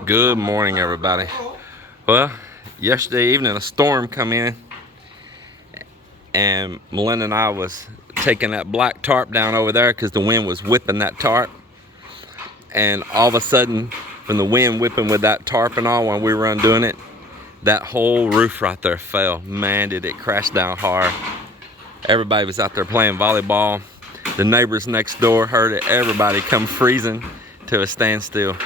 Good morning, everybody. Well, yesterday evening a storm come in, and Melinda and I was taking that black tarp down over there because the wind was whipping that tarp. And all of a sudden, from the wind whipping with that tarp and all, when we were undoing it, that whole roof right there fell. Man, did it crash down hard. Everybody was out there playing volleyball. The neighbors next door heard it. Everybody come freezing to a standstill.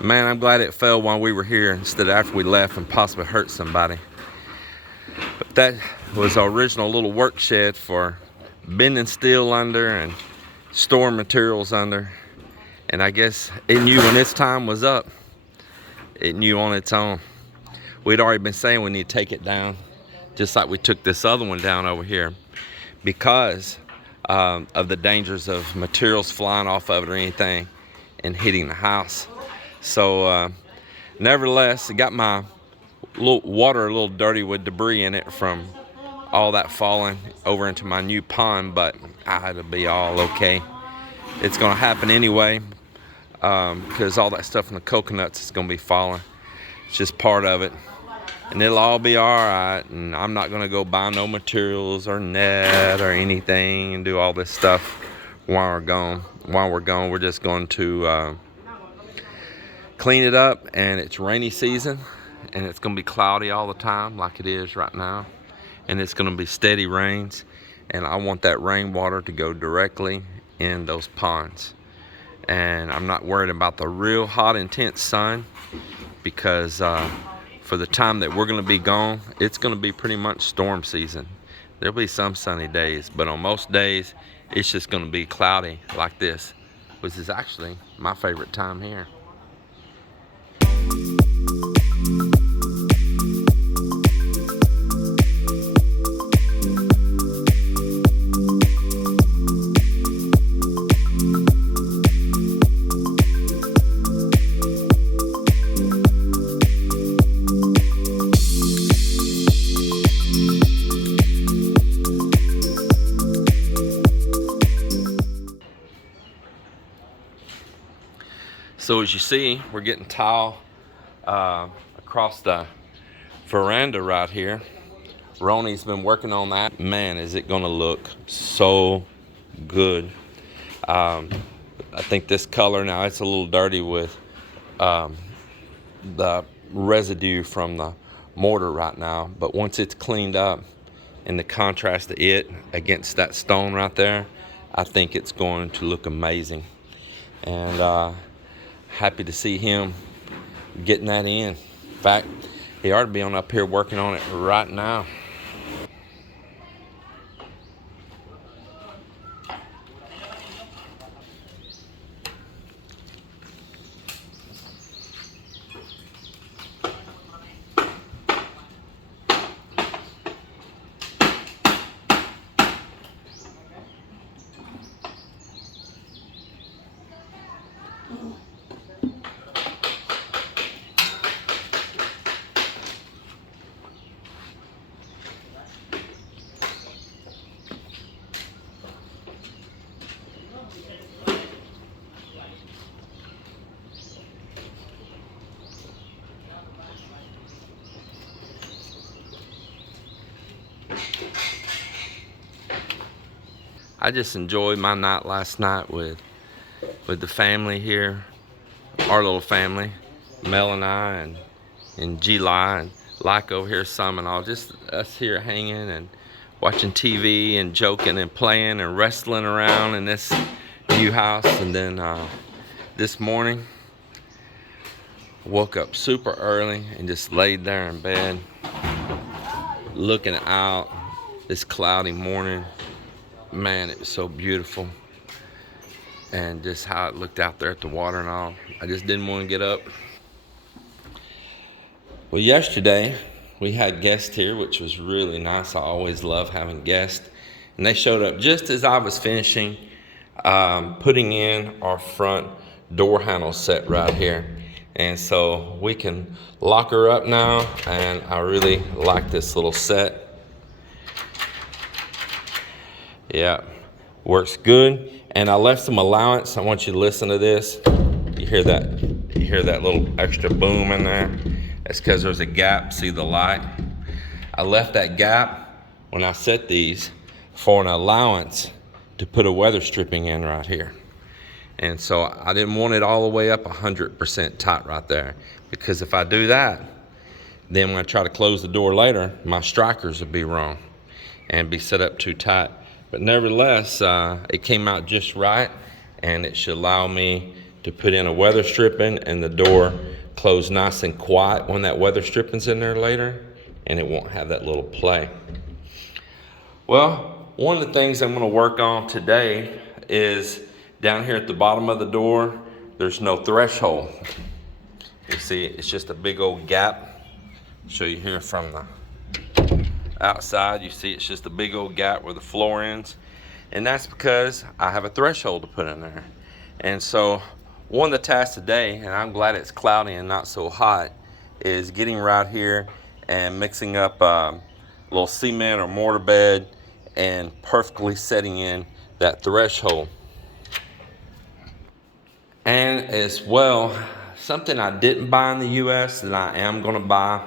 Man, I'm glad it fell while we were here instead of after we left and possibly hurt somebody. But that was our original little work shed for bending steel under and storing materials under. And I guess it knew when its time was up. It knew on its own. We'd already been saying we need to take it down, just like we took this other one down over here, because of the dangers of materials flying off of it or anything and hitting the house. So nevertheless, it got my water a little dirty with debris in it from all that falling over into my new pond, but it'll be all okay. It's gonna happen anyway, because all that stuff in the coconuts is gonna be falling. It's just part of it, and it'll all be all right. And I'm not gonna go buy no materials or net or anything and do all this stuff while we're gone. We're just going to clean it up. And it's rainy season, and it's gonna be cloudy all the time like it is right now, and it's gonna be steady rains, and I want that rainwater to go directly in those ponds. And I'm not worried about the real hot intense sun, because for the time that we're gonna be gone, it's gonna be pretty much storm season. There'll be some sunny days, but on most days it's just gonna be cloudy like this, which is actually my favorite time here. So as you see, we're getting tile across the veranda right here. Ronnie's been working on that. Man, is it gonna look so good. I think this color now, it's a little dirty with the residue from the mortar right now, but once it's cleaned up and the contrast of it against that stone right there, I think it's going to look amazing. And happy to see him getting that in. In fact, he ought to be on up here working on it right now. I just enjoyed my night last night with the family here, our little family, Mel and I, and G-Li and Like over here, some and all, just us here hanging and watching TV and joking and playing and wrestling around in this new house. And then this morning, woke up super early and just laid there in bed, looking out this cloudy morning. Man, it was so beautiful, and just how it looked out there at the water and all. I just didn't want to get up. Well, yesterday we had guests here, which was really nice. I always love having guests, and they showed up just as I was finishing putting in our front door handle set right here. And so we can lock her up now, and I really like this little set. Yeah, works good. And I left some allowance. I want you to listen to this. You hear that? You hear that little extra boom in there? That's because there's a gap. See the light? I left that gap when I set these for an allowance to put a weather stripping in right here. And so I didn't want it all the way up 100% tight right there, because if I do that, then when I try to close the door later, my strikers would be wrong and be set up too tight. But nevertheless, it came out just right, and it should allow me to put in a weather stripping and the door close nice and quiet when that weather stripping's in there later, and it won't have that little play. Well, one of the things I'm gonna work on today is down here at the bottom of the door, there's no threshold. You see, it's just a big old gap. I'll show you here from the outside. You see it's just a big old gap where the floor ends. And that's because I have a threshold to put in there. And so one of the tasks today, and I'm glad it's cloudy and not so hot, is getting right here and mixing up a little cement or mortar bed and perfectly setting in that threshold. And as well, something I didn't buy in the US that I am gonna buy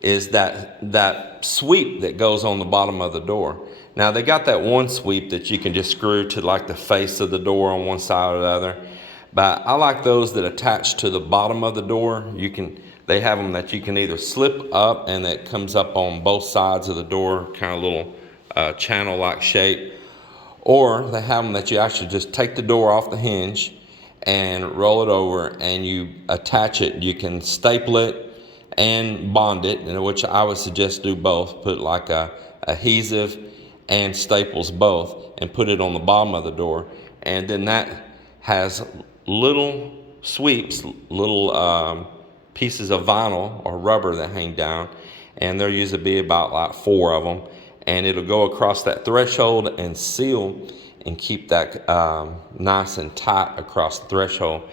is that sweep that goes on the bottom of the door. Now they got that one sweep that you can just screw to like the face of the door on one side or the other. But I like those that attach to the bottom of the door. They have them that you can either slip up and that comes up on both sides of the door, kind of little channel-like shape. Or they have them that you actually just take the door off the hinge and roll it over and you attach it. You can staple it and bond it, which I would suggest do both. Put like a adhesive and staples both and put it on the bottom of the door. And then that has little sweeps, little pieces of vinyl or rubber that hang down, and there'll usually be about like 4 of them, and it'll go across that threshold and seal and keep that nice and tight across the threshold.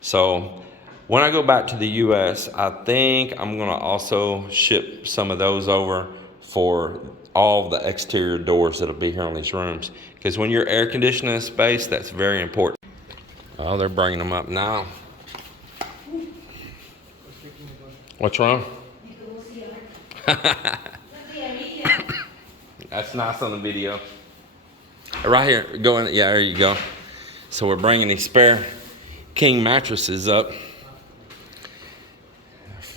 So when I go back to the US, I think I'm gonna also ship some of those over for all the exterior doors that'll be here on these rooms, because when you're air conditioning a space, that's very important. Oh, they're bringing them up now. What's wrong? That's nice on the video. Right here, go in. Yeah, there you go. So we're bringing these spare king mattresses up.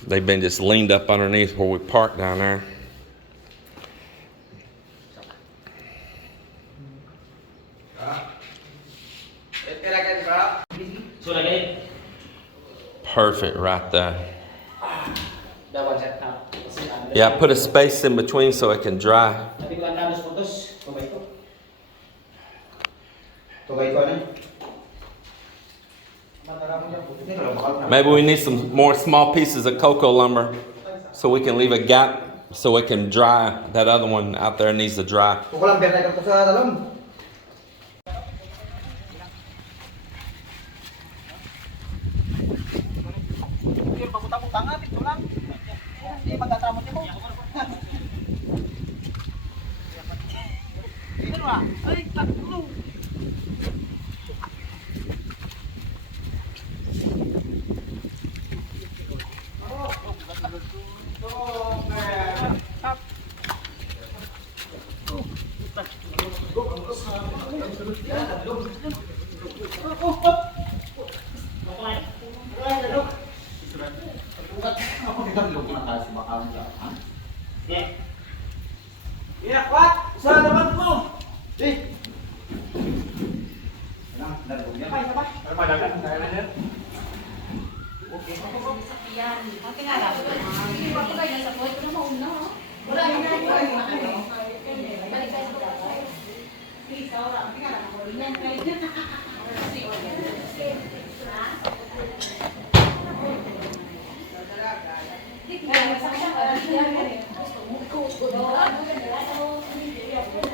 They've been just leaned up underneath where we parked down there. Perfect right there. Yeah, put a space in between so it can dry. Maybe we need some more small pieces of cocoa lumber so we can leave a gap so it can dry. That other one out there needs to dry.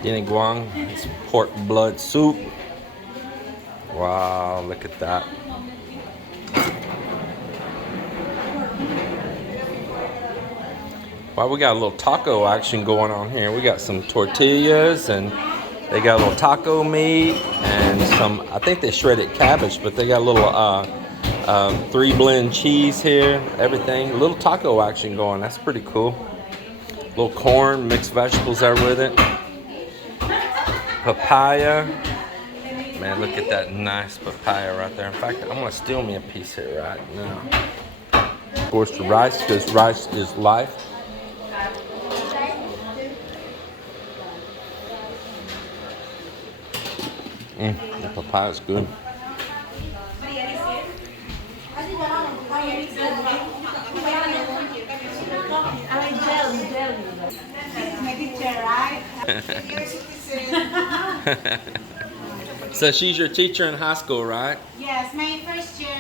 Yin guang, it's pork blood soup. Wow, look at that. Well, we got a little taco action going on here. We got some tortillas and they got a little taco meat and some, I think they shredded cabbage, but they got a little 3 blend cheese here, everything. A little taco action going. That's pretty cool. Little corn, mixed vegetables there with it. Papaya. Man, look at that nice papaya right there. In fact, I'm gonna steal me a piece here right now. Of course, the rice, because rice is life. The papaya is good. So she's your teacher in high school, right? Yes, my first year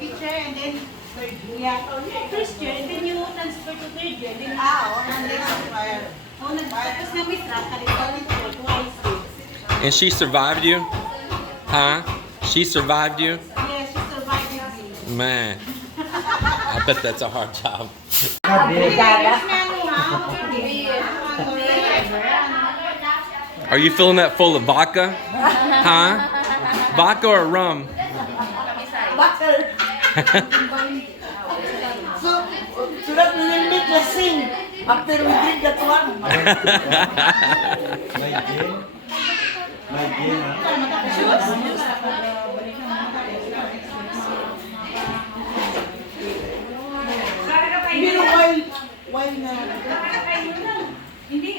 teacher and then first year and then you transfer to third year. Then tapos na-withdraw ka rin twice. And she survived you? Huh? She survived you? Yes, she survived with me. Man, I bet that's a hard job. Are you filling that full of vodka? Huh? Vodka or rum? Butter. So that we will make the sing after we drink that one. Wine na. Hindi.